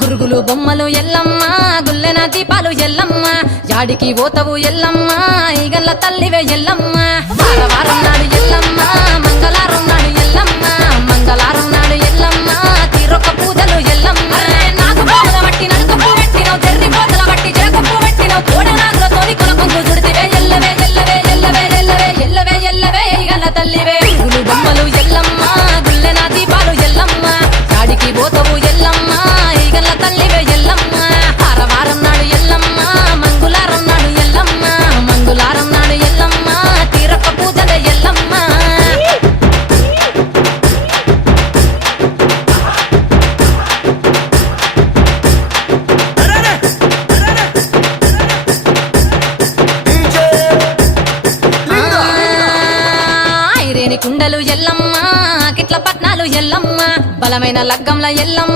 గురుగులు బొమ్మలు ఎల్లమ్మ గుల్లెన దీపాలు ఎల్లమ్మ యాడికి పోతవు ఎల్లమ్మ ఈగల్ల తల్లివే ఎల్లమ్మ వారం నాడు ఎల్లమ్మ మంగళారం నాడు ఎల్లమ్మ మంగళారం నాడు ఎల్లమ్మ తీరొక్క పూజలు ఎల్లమ్మ నాకు పూల బట్టి నలుకప్పు పెట్టినవు జర్రి పోతల బట్టి జరకప్పు పెట్టినవు కోడ నాగులతోని కొనకొంగు చుడితివే ఎల్లవే ఎల్లవే ఎల్లవే ఎల్లవే ఎల్లవే ఎల్లవే ఈగల్ల తల్లివే గురుగులు బొమ్మలు ఎల్లమ్మ గుల్లెన దీపాలు ఎల్లమ్మ యాడికి పోతవు ఎల్లమ్మ ఈగల్ల తల్లివే ఎల్లమ్మ వారం నాడు ఎల్లమ్మ మంగళారం నాడు ఎల్లమ్మ మంగళారం నాడు ఎల్లమ్మ తీరొక్క పూజల ఎల్లమ్మ ఐరేని కుండలు ఎల్లమ్మ కిట్ల పట్నాలు ఎల్లమ్మ బలమైన లగ్గంల ఎల్లమ్మ